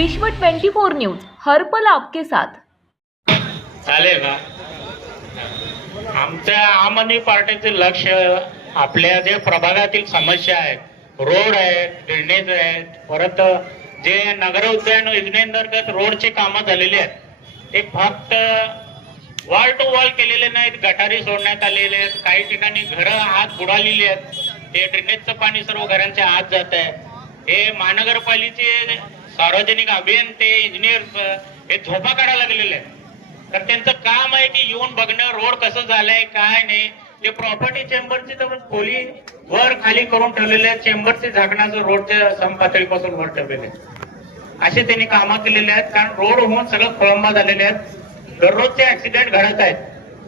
विश्व 24 न्यूज हर पल आपके साथ. चालेल का आमच्या आम आदमी पार्टीचे लक्ष आपल्या जे प्रभागातील समस्या आहेत रोड आहेत ड्रेनेज आहेत परत जे नगर उद्यान योजनेअंतर्गत रोडचे कामं झालेले आहेत ते फक्त वॉल टू वॉल केलेले नाहीत गटारी सोडण्यात आलेले आहेत काही ठिकाणी घरं आत बुडालेली आहेत ते ड्रेनेजचं पाणी सर्व घरांच्या आत जात आहे. हे महानगरपालिकेचे सार्वजनिक अभियंते इंजिनियर हे झोपा काढायला लागलेले आहेत. तर त्यांचं काम आहे की येऊन बघणं रोड कसं झालंय काय नाही. ते प्रॉपर्टी चेंबरची तर खोली वर खाली करून ठेवलेले आहेत. चेंबरचे झाकणाचं रोडच्या समपातळीपासून वर ठेवलेले असे त्यांनी कामं केलेले आहेत. कारण रोड होऊन सगळं खोळंबा झालेले आहेत. दररोजचे ऍक्सिडेंट घडत आहेत.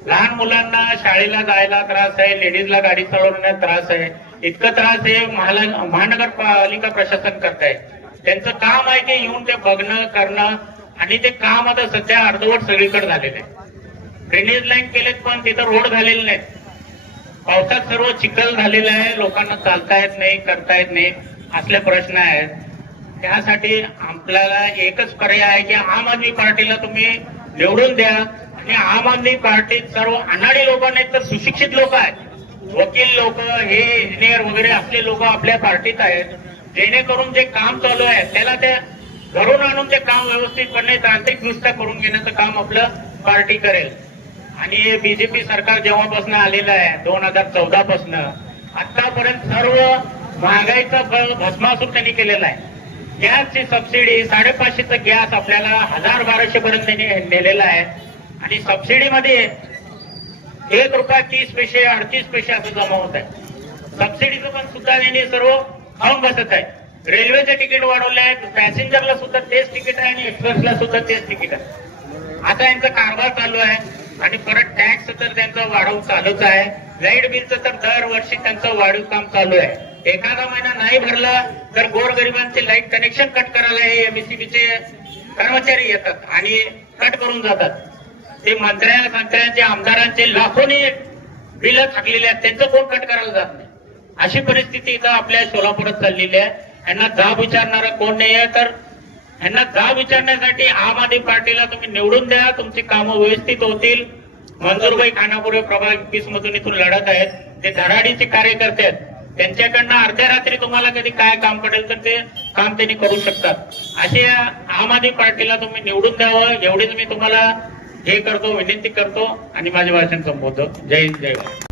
लहान मुलांना शाळेला जायला त्रास आहे लेडीजला गाडी चालवण्यात त्रास आहे. इतकं त्रास हे महाला- महानगरपालिका प्रशासन करत आहे त्यांचं काम आहे की येऊन ते बघणं करणं आणि ते काम आता सध्या अर्धवट सगळीकडे झालेलं आहे. ड्रेनेज लाईन केलेत पण तिथं रोड झालेले नाहीत. पावसात सर्व चिखल झालेलं आहे लोकांना चालता येत नाही करता येत नाही असले प्रश्न आहेत. त्यासाठी आपल्याला एकच पर्याय आहे की आम आदमी पार्टीला तुम्ही निवडून द्या. आणि आम आदमी पार्टीत सर्व अनाडी लोक नाहीत तर सुशिक्षित लोक आहेत. वकील लोक हे इंजिनियर वगैरे असले लोक आपल्या पार्टीत आहेत. जेणेकरून जे काम चालू आहे त्याला त्या घरून आणून ते काम व्यवस्थितपणे तांत्रिकदृष्ट्या करून घेण्याचं काम आपलं पार्टी करेल. आणि बीजेपी सरकार जेव्हापासून आलेलं आहे दोन हजार चौदा पासून आतापर्यंत सर्व महागाईचा भ- भस्मासूर त्यांनी केलेला आहे. गॅसची सबसिडी साडेपाचशेचा गॅस आपल्याला हजार बाराशे पर्यंत त्यांनी नेलेला आहे. आणि सबसिडीमध्ये एक रुपया तीस पैसे अडतीस पैसे असं जमा होत आहे. सबसिडीचं पण सुद्धा त्यांनी सर्व खाऊन बसत आहे. रेल्वेचे तिकीट वाढवले आहेत. पॅसेंजरला सुद्धा तेच तिकीट आहे आणि एक्सप्रेसला सुद्धा तेच तिकीट आहे. आता यांचा कारभार चालू आहे आणि परत टॅक्स तर त्यांचा वाढवून चालूच आहे. लाइट बिलचं तर दरवर्षी त्यांचं वाढीव काम चालू आहे. एखादा महिना नाही भरला तर गोरगरिबांचे लाइट कनेक्शन कट करायला हे एमएससीबीचे कर्मचारी येतात आणि कट करून जातात. ते मंत्र्या मंत्र्यांचे आमदारांचे लाखोनी बिल थकलेले आहेत. त्यांचं कोण कट करायला जात नाही? अशी परिस्थिती इथं आपल्या सोलापुरात चाललेली आहे. यांना जाब विचारणारा कोण नाही आहे तर यांना जाब विचारण्यासाठी आम आदमी पार्टीला तुम्ही निवडून द्या. तुमची कामं व्यवस्थित होतील. मंजूरबाई खानापुरे प्रभाग एकवीस मधून इथून लढत आहेत. ते धडाडीचे कार्यकर्ते आहेत. त्यांच्याकडनं अर्ध्या रात्री तुम्हाला कधी काय काम पडेल तर ते काम त्यांनी करू शकतात. असे आम आदमी पार्टीला तुम्ही निवडून द्यावं. एवढीच मी तुम्हाला हे करतो विनंती करतो आणि माझे भाषण संपवतो. जय जय भारत.